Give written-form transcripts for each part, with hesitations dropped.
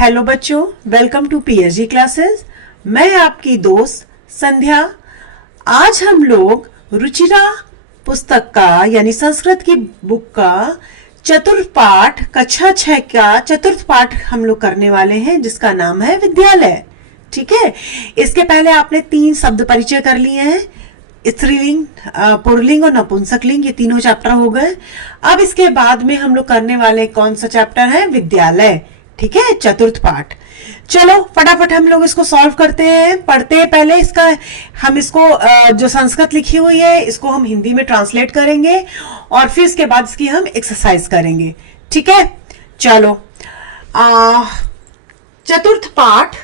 Hello बच्चों, welcome to PhD classes. मैं आपकी दोस्त संध्या। आज हम लोग रुचिरा पुस्तक का यानी संस्कृत की बुक का चतुर्थ पाठ कक्षा 6 का चतुर्थ पाठ हम लोग करने वाले हैं, जिसका नाम है विद्यालय। ठीक है, इसके पहले आपने 3 शब्द परिचय कर लिए हैं, स्त्रीलिंग, पुल्लिंग और नपुंसकलिंग। ये तीनों चैप्टर हो गए। अब इसके बाद में हम लोग करने वाले कौन सा चैप्टर है? विद्यालय। ठीक है, चतुर्थ पाठ। चलो फटाफट हम लोग इसको सॉल्व करते हैं, पढ़ते हैं। पहले इसका हम इसको जो संस्कृत लिखी हुई है इसको हम हिंदी में ट्रांसलेट करेंगे और फिर इसके बाद इसकी हम एक्सरसाइज करेंगे। ठीक है, चलो चतुर्थ पाठ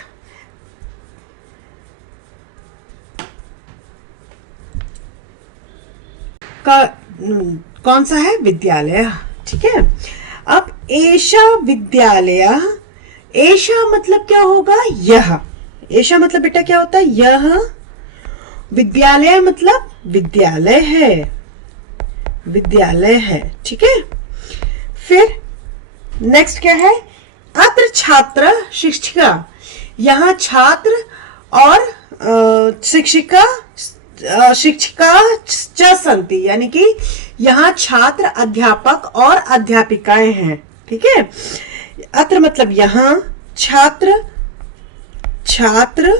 का कौन सा है? विद्यालय। ठीक है, अब एषा विद्यालय, एषा मतलब क्या होगा? यह। एषा मतलब बेटा क्या होता है? यह। विद्यालय मतलब विद्यालय है, विद्यालय है। ठीक है, फिर नेक्स्ट क्या है? अत्र छात्र शिक्षिका, यहाँ छात्र और शिक्षिका च सन्ति, यानी कि यहाँ छात्र, अध्यापक और अध्यापिकाएं हैं। ठीक है, अत्र मतलब यहाँ, छात्र, छात्र,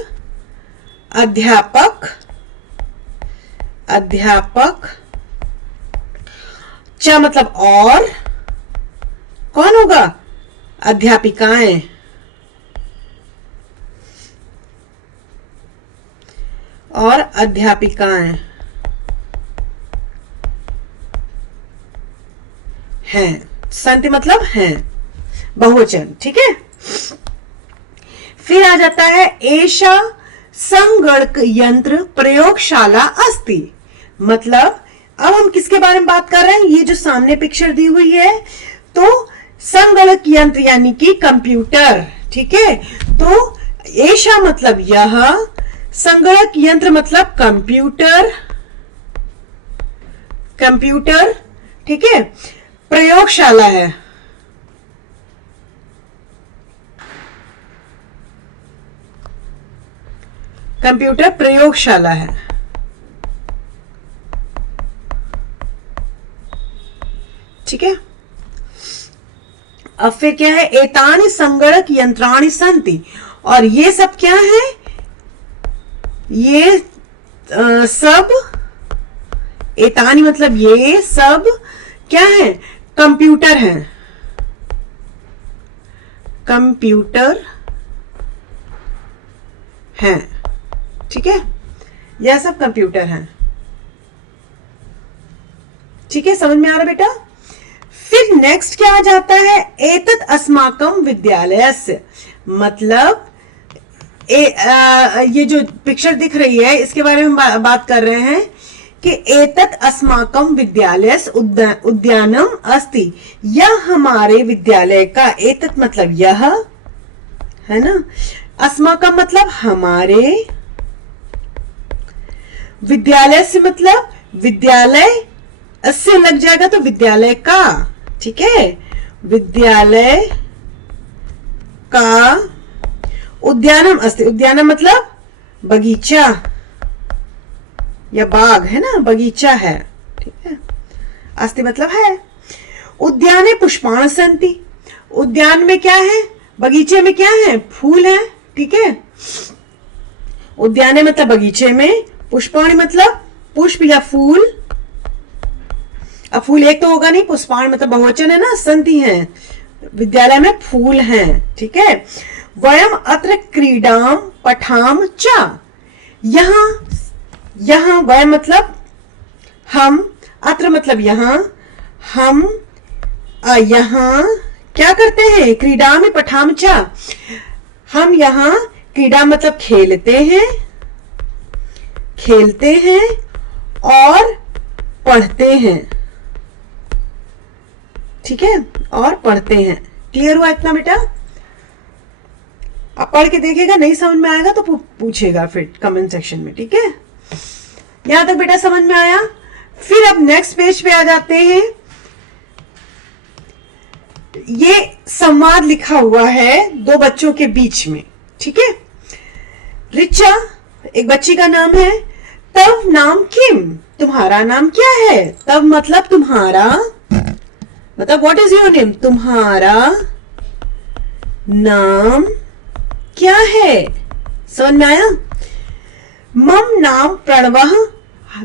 अध्यापक, अध्यापक, च मतलब और, कौन होगा? अध्यापिकाएं, और अध्यापिकाएं हैं। संति मतलब हैं, बहुवचन। ठीक है, फिर आ जाता है एषा संगणक यंत्र प्रयोगशाला अस्ति। मतलब अब हम किसके बारे में बात कर रहे हैं? ये जो सामने पिक्चर दी हुई है, तो संगणक यंत्र यानी कि कंप्यूटर। ठीक है, तो एषा मतलब यह, संगणक यंत्र मतलब कंप्यूटर, कंप्यूटर। ठीक है, प्रयोगशाला है, कंप्यूटर प्रयोगशाला है। ठीक है, अब फिर क्या है? एतानि संगणक यंत्राणि सन्ति, और ये सब क्या है? ये सब, एतानी मतलब ये सब क्या है? कंप्यूटर हैं, कंप्यूटर हैं। ठीक है, यह सब कंप्यूटर हैं। ठीक है, समझ में आ रहा बेटा? फिर नेक्स्ट क्या आ जाता है? एतत् अस्माकं विद्यालयस्य, मतलब ये जो पिक्चर दिख रही है इसके बारे में बात कर रहे हैं कि एतत् अस्माकं विद्यालयस्य उद्यानम अस्ति, यह हमारे विद्यालय का, एतत् मतलब यह है ना, अस्माकं मतलब हमारे, विद्यालय से मतलब विद्यालय से लग जाएगा तो विद्यालय का। ठीक है, विद्यालय का उद्यानम अस्ति, उद्यानम मतलब बगीचा या बाग है ना, बगीचा है। ठीक है, अस्ति मतलब है। उद्याने पुष्पाणि सन्ति, उद्यान में क्या है? बगीचे में क्या है? फूल है। ठीक है, उद्याने मतलब बगीचे में, पुष्पाणि मतलब पुष्प या फूल। अब फूल एक तो होगा नहीं, पुष्पाणि मतलब बहुवचन है ना, सन्ति हैं, विद्यालय में फूल हैं। ठीक है, वयम अत्र क्रीडाम पठाम च, यहाँ वयम मतलब हम, अत्र मतलब यहाँ, हम यहाँ क्या करते हैं? क्रीडा में पठाम च, हम यहाँ, क्रीडा मतलब खेलते हैं, खेलते हैं और पढ़ते हैं। ठीक है, और पढ़ते हैं। क्लियर हुआ इतना बेटा? आप पढ़ के देखिएगा, नहीं समझ में आएगा तो पूछेगा फिर कमेंट सेक्शन में। ठीक है, यहां तक बेटा समझ में आया? फिर अब नेक्स्ट पेज पे आ जाते हैं। ये संवाद लिखा हुआ है दो बच्चों के बीच में, ठीक है। रिचा एक बच्ची का नाम है। तव नाम किम, तुम्हारा नाम क्या है? तव मतलब तुम्हारा, मतलब व्हाट इज योर नेम, तुम्हारा नाम क्या है? समझ में आया? मम नाम प्रणवः,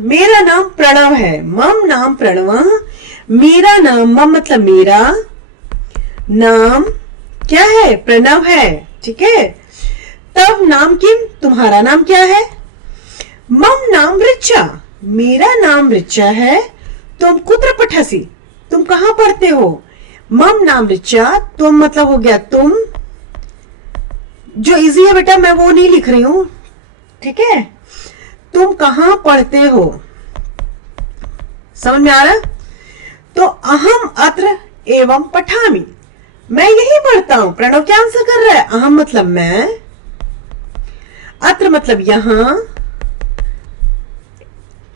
मेरा नाम प्रणव है। मम नाम प्रणवः, मेरा नाम, मम मतलब मेरा, नाम क्या है? प्रणव है, ठीक है। तब नाम किम, तुम्हारा नाम क्या है? मम नाम रिचा, मेरा नाम रिचा है। तुम कुत्र पठसि, तुम कहां पढ़ते हो? मम नाम रिचा, तुम मतलब हो गया तुम। जो इजी है बेटा मैं वो नहीं लिख रही हूं, ठीक है। तुम कहां पढ़ते हो? समझ में आ रहा? तो अहम अत्र एवं पठामि, मैं यही पढ़ता हूं। प्रणव क्या आंसर कर रहा है? अहम मतलब मैं, अत्र मतलब यहां,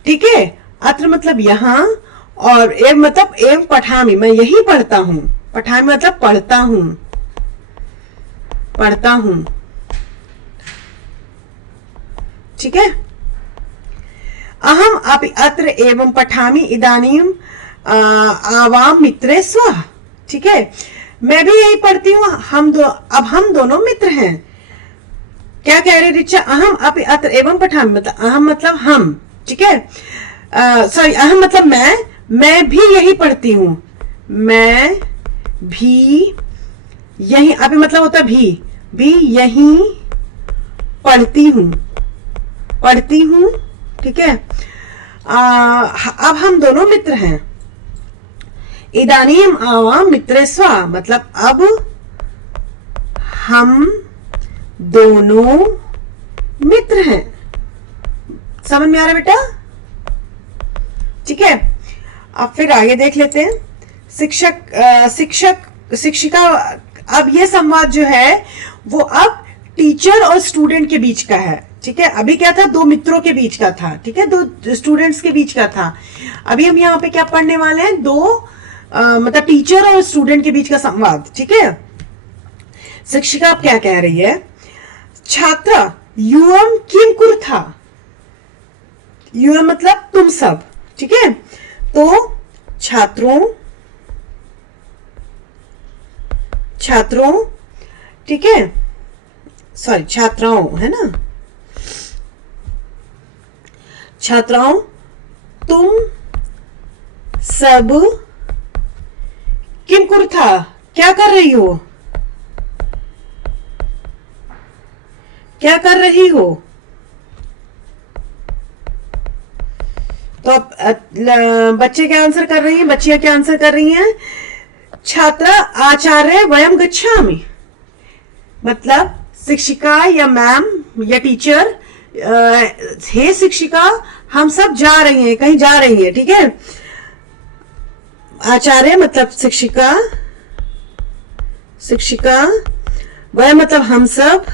ठीक है। अत्र मतलब यहां, और एवं मतलब एवं पठामि, मैं यही पढ़ता हूं। पठामि मतलब पढ़ता हूं, पढ़ता हूं, ठीक है। अहम अपि अत्र एवं पठामि इदानीम आवाम मित्रे स्वः, ठीक है। मैं भी यही पढ़ती हूँ। अब हम दोनों मित्र हैं। क्या कह रहे रिचा? अहम अपि अत्र एवं पठामि, मतलब अहम मतलब हम, ठीक है। सॉरी, अहम मतलब मैं भी यही पढ़ती हूँ। मैं भी यही, अभी मतलब होता भी यही पढ़ती हूँ, पढ़ती हूँ, ठीक है। अब हम दोनों मित्र हैं। इदानीम आवाम मित्रे स्व, मतलब अब हम दोनों मित्र हैं। समझ में आ रहा बेटा? ठीक है। अब फिर आगे देख लेते हैं। शिक्षक शिक्षिका, अब ये संवाद जो है वो अब टीचर और स्टूडेंट के बीच का है, ठीक है। अभी क्या था? दो मित्रों के बीच का था, ठीक है, दो स्टूडेंट्स के बीच का था। अभी हम यहाँ पे क्या पढ़ने वाले हैं? मतलब टीचर और स्टूडेंट के बीच का संवाद, ठीक है। शिक्षिका अब क्या कह रही है? छात्र यूयम किम कुर्था, यूयम मतलब तुम सब, ठीक है। तो छात्रों, ठीक है, सॉरी छात्राओं है ना, छात्राओं तुम सब किम कुर्था, क्या कर रही हो? क्या कर रही हो? तो अब बच्चे क्या आंसर कर रही हैं? बच्चियां क्या आंसर कर रही हैं? छात्रा आचार्य वयम गच्छामि, मतलब शिक्षिका या मैम या टीचर, हे शिक्षिका हम सब जा रही हैं, कहीं जा रही हैं, ठीक है। आचार्य मतलब शिक्षिका, शिक्षिका, वह मतलब हम सब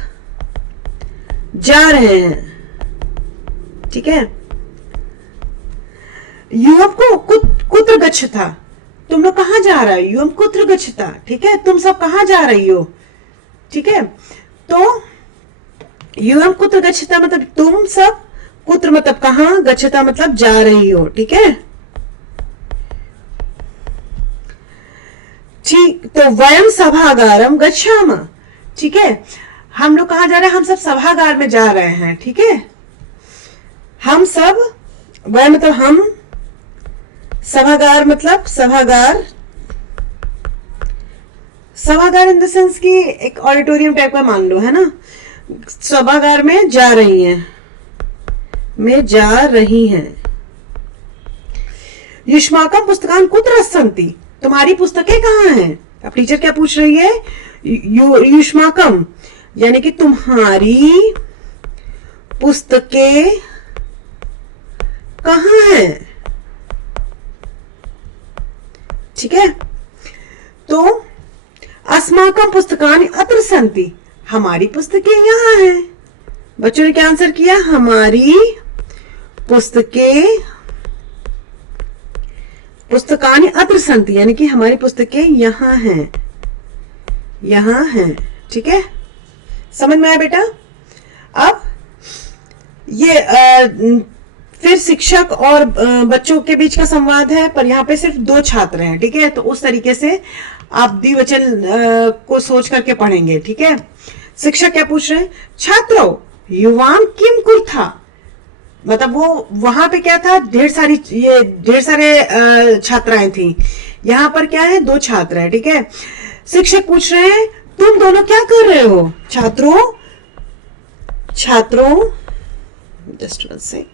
जा रहे हैं, ठीक है। युवक को कुत्र गच्छता, तुम लोग कहां जा रहे हो? युवम कुत्र गच्छता, ठीक है, तुम सब कहां जा रही हो, ठीक है। तो युवम कुत्र गच्छता मतलब तुम सब, कुत्र मतलब कहां, गच्छता मतलब जा रही हो, ठीक है। ठीक, तो वयम सभागारम गच्छाम, ठीक है। हम लोग कहां जा रहे हैं? हम सब सभागार में जा रहे हैं, ठीक है। हम सब, वह मतलब हम, सभागार मतलब सभागार, सभागार इन द सेंस की एक ऑडिटोरियम टाइप का मान लो, है ना। सभागार में जा रही हैं, में जा रही हैं। युष्माकम पुस्तकान कुत्र सन्ति, तुम्हारी पुस्तकें कहाँ हैं? अब टीचर क्या पूछ रही है? युष्माकम यानी कि तुम्हारी पुस्तकें कहाँ हैं, ठीक है। तो अस्माकम पुस्तकानि अत्र सन्ति, हमारी पुस्तकें यहाँ हैं। बच्चों ने क्या आंसर किया? हमारी पुस्तकानि अत्र सन्ति, यानी कि हमारी पुस्तकें यहाँ हैं, यहाँ हैं। ठीक है, समझ में आया बेटा? अब ये फिर शिक्षक और बच्चों के बीच का संवाद है, पर यहाँ पे सिर्फ 2 छात्र हैं। ठीक है, तो उस तरीके से आप द्विवचन को सोच करके पढ़ेंगे। ठीक है, शिक्षक क्या पूछ रहे हैं? छात्रों युवाम किम कुर्था, मतलब वो वहां पे क्या था, ढेर सारे छात्राएं थी। यहाँ पर क्या है, 2 छात्र हैं। ठीक है, शिक्षक पूछ रहे हैं तुम दोनों क्या कर रहे हो? छात्रों जस्ट वन सेक,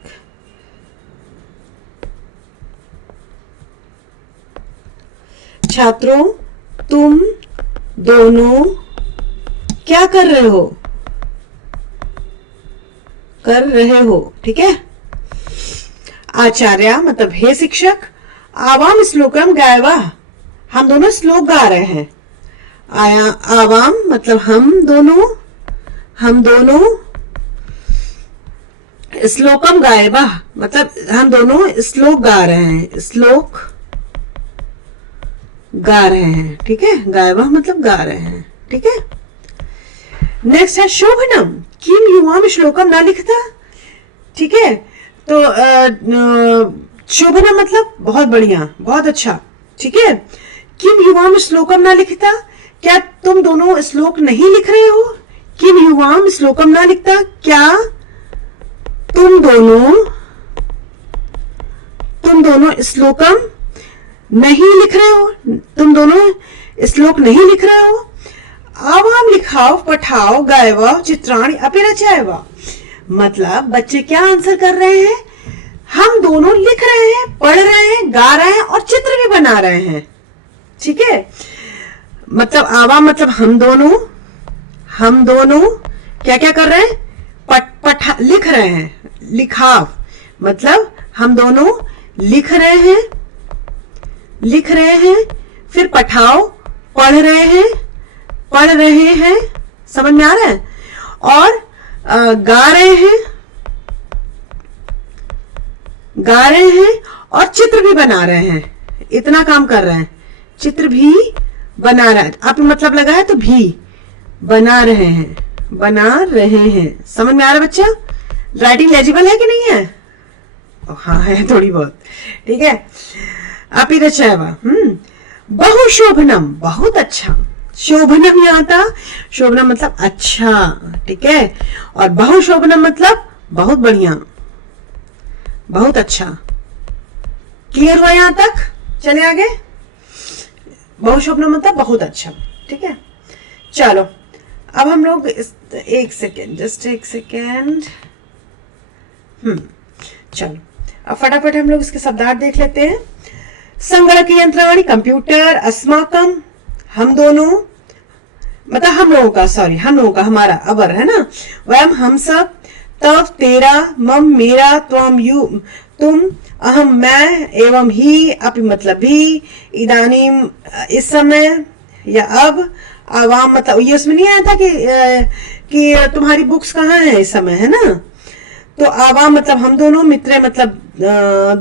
छात्रों तुम दोनों क्या कर रहे हो? ठीक है, आचार्य मतलब हे शिक्षक, आवाम श्लोकम गायवा, हम दोनों श्लोक गा रहे हैं। आवाम मतलब हम दोनों श्लोकम गायवा मतलब हम दोनों श्लोक गा रहे हैं। ठीक है, गायवा मतलब गा रहे हैं। ठीक है, नेक्स्ट है शोभनम किम युवाम श्लोकम ना लिखता। ठीक है, तो शोभनम मतलब बहुत बढ़िया, बहुत अच्छा। ठीक है, किम युवाम श्लोकम ना लिखता, क्या तुम दोनों श्लोक नहीं लिख रहे हो? किम युवाम श्लोकम ना लिखता, क्या तुम दोनों श्लोकम नहीं लिख रहे हो? तुम दोनों श्लोक नहीं लिख रहे हो? आवाम लिखाओ पठाओ गायवा चित्राणी अपि रचायवा, मतलब बच्चे क्या आंसर कर रहे हैं? हम दोनों लिख रहे हैं, पढ़ रहे हैं, गा रहे हैं और चित्र भी बना रहे हैं। ठीक है, मतलब आवाम मतलब हम दोनों क्या क्या कर रहे हैं? लिख रहे हैं। लिखाव मतलब हम दोनों लिख रहे हैं, फिर पठाओ पढ़ रहे हैं, समझ में आ रहा है? और गा रहे हैं और चित्र भी बना रहे हैं। इतना काम कर रहे हैं, चित्र भी बना रहा है। आप मतलब लगा है तो भी बना रहे हैं। समझ में आ रहा है बच्चा? राइटिंग लेजिबल है कि नहीं है? हाँ है, थोड़ी बहुत। ठीक है, अपि रचायवा बहुशोभनम बहुत अच्छा। शोभनम यहाँ था, शोभनम मतलब अच्छा। ठीक है, और बहुशोभनम मतलब बहुत बढ़िया, बहुत अच्छा। क्लियर हुआ यहाँ तक? चले आगे। बहुशोभनम मतलब बहुत अच्छा। ठीक है, चलो अब हम लोग एक सेकेंड। चलो अब फटाफट हम लोग इसके शब्दार्थ देख लेते हैं। संगणक यंत्राणि कंप्यूटर, अस्माकम हम दोनों मतलब हम लोगों का हमारा अबर है ना, वयम हम सब, तव तेरा, मम मेरा, त्वम यू तुम, अहम मैं, एवं ही अपि मतलब भी, इदानीम इस समय या अब, आवाम मतलब ये उसमें नहीं आया था कि तुम्हारी बुक्स कहाँ है इस समय, है ना? तो आवाम मतलब हम दोनों, मित्र मतलब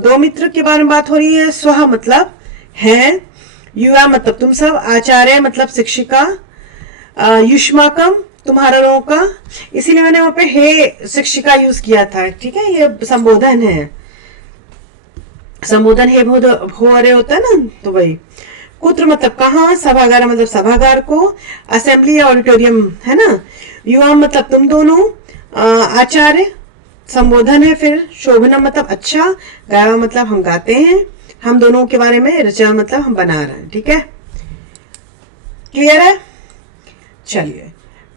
2 मित्र के बारे में बात हो रही है, स्वह मतलब है, युवा मतलब तुम सब, आचार्य मतलब शिक्षिका, युष्माकम तुम्हारा लोगों का, इसीलिए मैंने वहां पे हे शिक्षिका यूज किया था। ठीक है, ये संबोधन है, संबोधन हे हो रहे होता है ना, तो वही। कुत्र मतलब कहाँ, सभागार मतलब सभागार को, असेंबली या ऑडिटोरियम है ना, युवा मतलब तुम दोनों, आचार्य संबोधन है, फिर शोभनम मतलब अच्छा, गाया मतलब हम गाते हैं, हम दोनों के बारे में, रचा मतलब हम बना रहे हैं। ठीक है, क्लियर है? चलिए